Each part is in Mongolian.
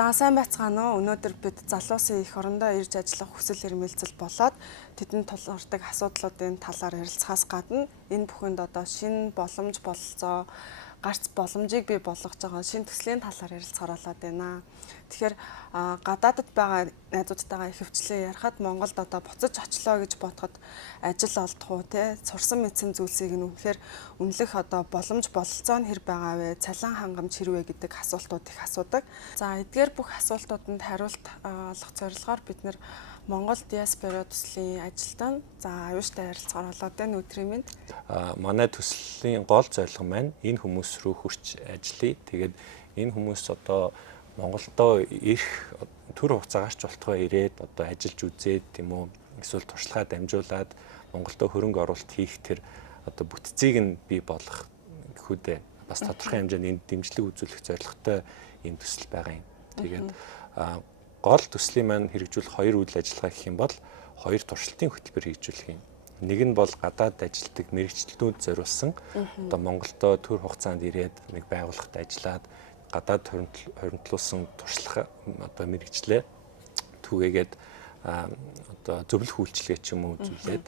За сайн байцгаана уу. Өнөөдөр бид залуусын эх орондоо ирж ажиллах хүсэл эрмэлзэл болоод тэдэнд тулгардаг асуудлуудын талаар ярилцахаас гадна энэ бүхэнд одоо шинэ боломж бололцоо гарц боломжийг бий болгож байгаа шинэ төслийн талаар ярилцахаар болоод байна. Тэгэхээр гадаадд байгаа найзуудтайгаа ихэвчлэн ярихад Монголд одоо буцаж очлоо гэж бодоход ажил олдох уу те сурсан мэдсэн зүйлсийг нь үнэхээр үнэлэх одоо боломж бололцоо нь хэр байгаа вэ? Цалин хангамж хэрвээ гэдэг асуултууд их асуудаг. За эдгээр бүх асуултууданд хариулт олох зорилгоор бид нэр Монгол диаспора төслийн ажилтан за аюуштай ярилцахаар болоод байна өдрийн мэнд. Манай төслийн гол зорилго маань энэ хүмүүс рүү хүрч ажиллая. Тэгээд энэ хүмүүс одоо Монголдо ирэх төр хугацаа гарч болтгоо ирээд одоо ажиллаж үзээд тийм үү эсвэл туршлагаа дамжуулаад Монголдо хөрөнгө оруулалт хийх тэр одоо бүтцийг нь бий болгох гэхүүдээ бас тодорхой хэмжээний дэмжлэг үзүүлэх зорилготой ийм төсөл байгаа юм. Тэгээд гол төслийн маань хэрэгжүүлэх хоёр үйл ажиллагаа гэх юм бол хоёр туршилтын хөтөлбөр хэрэгжүүлэх юм. Нэг нь бол гадаад ажилтдаг мэрэгчлүүд зориулсан одоо Монголдо төр хугацаанд ирээд нэг байгууллагт ажиллаад гадаад хоригдлуулсан туршлага одоо мэрэгчлээ түгээгээд одоо зөвлөх үйлчилгээ ч юм уу үзүүлээд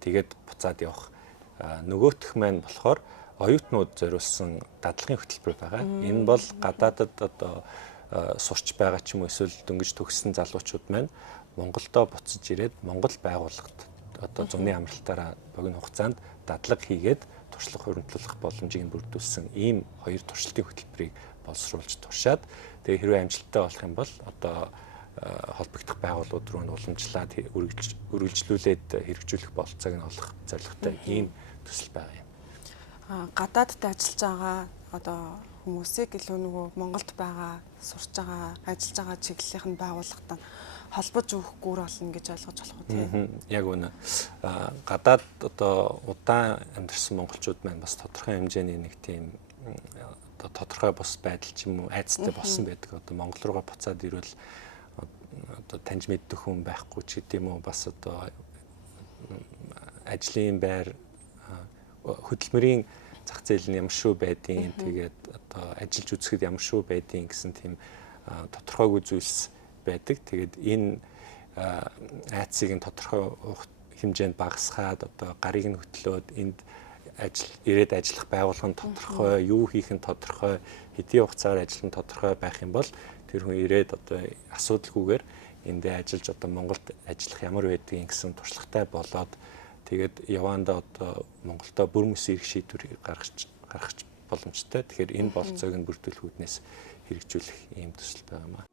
тэгээд буцаад явах. Нөгөөх маань болохоор оюутнууд зориулсан дадлагын хөтөлбөр байгаа. Энэ бол гадаадад одоо сурч байгаа ч юм уу эсвэл дөнгөж төгссөн залуучууд маань Монголдо буцаж ирээд Монгол байгууллагад одоо зуны амралтаараа богино хугацаанд дадлага хийгээд туршлага хуримтлуулах боломжийг бүрдүүлсэн ийм хоёр туршилтын хөтөлбөрийг боловсруулж туршаад тэгээ хэрвээ амжилттай болох юм бол одоо холбогдох байгууллагууд руу нь уламжлаад үргэлжлүүлээд хэрэгжүүлэх бололцоог нь олох зорилготой ийм төсөл байгаа юм. Гадаадд ажиллаж байгаа одоо хүмүүсийг илүү нөгөө Монголд байгаа сурч байгаа ажиллаж байгаа чиглэлийн байгууллагатай холбож өгөхгүй болно гэж ойлгож болох уу тийм. Яг үнэ. Гадаад одоо удаан амьдарсан монголчууд маань бас тодорхой хэмжээний нэг тийм одоо тодорхой бос байдал ч юм уу айцтай болсон байдаг. Одоо Монгол руугаа буцаад ирвэл одоо таньж мэддэг хүн байхгүй ч гэдэм үү бас одоо ажлын байр хөдөлмөрийн зах зээл нь ямар шүү байдیں۔ Тэгээд одоо ажиллаж үзэхэд ямар шүү байдیں гэсэн тийм тодорхойгүй зүйлс байдаг. Тэгээд энэ айцыг нь тодорхой хэмжээнд багасгаад одоо гарыг нь хөтлөөд энд ирээд ажиллах байгууллага нь тодорхой, юу хийх нь тодорхой, хэдийн хугацаар ажиллах нь тодорхой байх юм бол тэр хүн ирээд одоо асуудалгүйгээр эндээ ажиллаж одоо Монголд ажиллах ямар байдгийг гэсэн туршлагатай болоод тэгээд явандаа одоо Монголдо бүр мөс ирэх шийдвэр гаргах боломжтой. Тэгэхээр энэ болцоог нь бүрдүүлэх үүднээс хэрэгжүүлэх ийм төсөл байгаа маа.